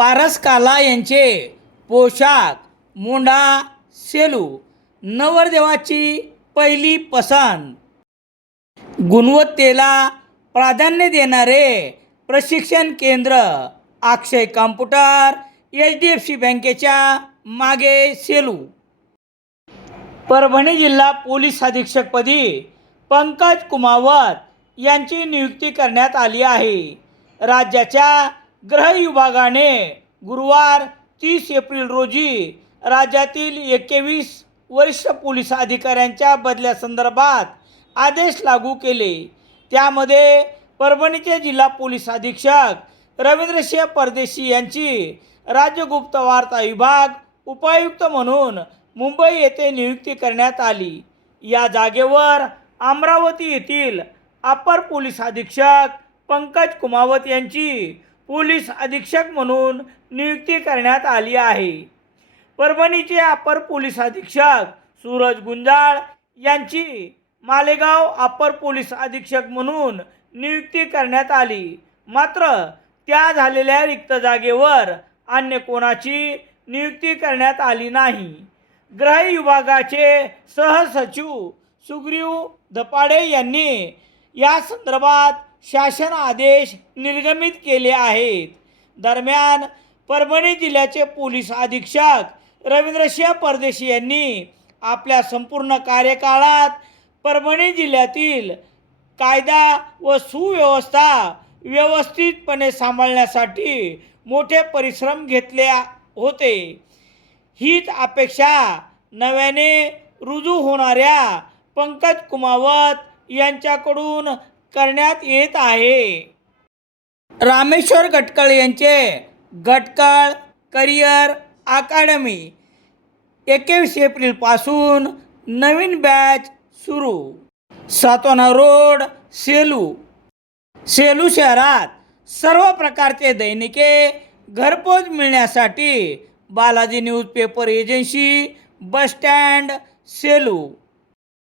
पारस काला यांचे पोशाख मोंढा सेलू नवरदेवाची पहिली पसंत. गुणवत्तेला प्राधान्य देणारे प्रशिक्षण केंद्र अक्षय कॉम्प्युटर HDFC बँकेच्या मागे सेलू. परभणी जिल्हा पोलीस अधीक्षकपदी पंकज कुमावत यांची नियुक्ती करण्यात आली आहे. राज्याच्या गृह विभागाने गुरुवार 30 एप्रिल रोजी राज्यातील 21 वरिष्ठ पोलीस अधिकाऱ्यांच्या बदल्यासंदर्भात आदेश लागू केले. त्यामध्ये परभणीचे जिल्हा पोलीस अधीक्षक रवींद्रसिंह परदेशी यांची राज्य गुप्त वार्ता विभाग उपायुक्त म्हणून मुंबई येथे नियुक्ती करण्यात आली. या जागेवर अमरावती येथील अपर पोलीस अधीक्षक पंकज कुमावत यांची पोलीस अधीक्षक म्हणून नियुक्ती करण्यात आली आहे. परभणीचे अपर पोलीस अधीक्षक सूरज गुंजाळ यांची मालेगाव अपर पोलीस अधीक्षक म्हणून नियुक्ती करण्यात आली. मात्र त्या झालेल्या रिक्त जागेवर अन्य कोणाची नियुक्ती करण्यात आली नाही. गृह विभागाचे सहसचिव सुग्रीव धपाडे यांनी या संदर्भात शासन आदेश निर्गमित केले आहेत. दरम्यान परभणी जिल्ह्याचे पोलीस अधीक्षक रवींद्रसिंह परदेशी यांनी आपल्या संपूर्ण कार्यकाळात परभणी जिल्ह्यातील कायदा व सुव्यवस्था व्यवस्थितपणे सांभाळण्यासाठी मोठे परिश्रम घेतले होते. हीच अपेक्षा नव्याने रुजू होणाऱ्या पंकज कुमावत यांच्याकडून करण्यात येत आहे. रामेश्वर गटकळ यांचे गटकळ करिअर अकादमी 21 एप्रिलपासून नवीन बॅच सुरू. सातवाना रोड सेलू. सेलू शहरात सर्व प्रकारचे दैनिके घरपोच मिळण्यासाठी Balaji newspaper agency, bus stand, Selu.